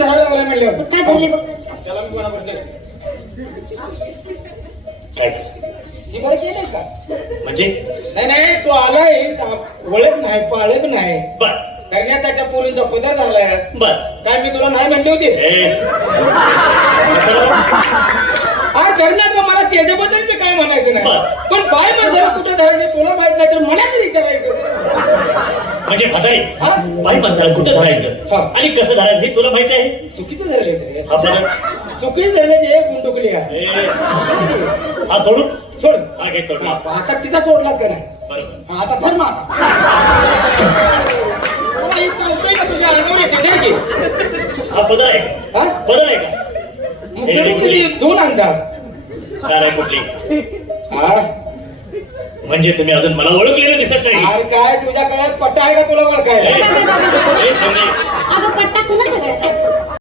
काय बोलले बघ त्याला मी कोणा म्हणजे? नाही नाही तो आलाय. ओळख नाही पाळख नाही. बर. त्याने त्याच्या पोरींचा पदर झालाय. बर. काय मी तुला नाही म्हणले होते? अरे धरण्यात मला त्याच्याबद्दल मी काय म्हणायचं नाही. पण बाय माझ्याला कुठं धरायचं तुला माहीत नाही तर मलाच विचारायचं म्हणजे म्हातारी हा? बाई माणसाला कुठं धरायचं? हा. आणि कसं धरायचं हे तुला माहिती आहे? चुकीचं धरले ते चुकीचं धरले ते गुंडुकली आहे. ए, हा सोडून? सोड. हा घे सोडला आता तिचा सोडला का नाही? बरोबर हा, आता धर ना तुला ही चालतंय का तुझ्या अंगावर येते धर की. हा पदर आहे का? हा? पदर आहे का? काय आहे कुठली? हा? म्हणजे तुम्ही अजून मला ओळखलेलं दिसत नाही. काय तुझ्या काळात पट्टा आहे का तुला ओळखायला?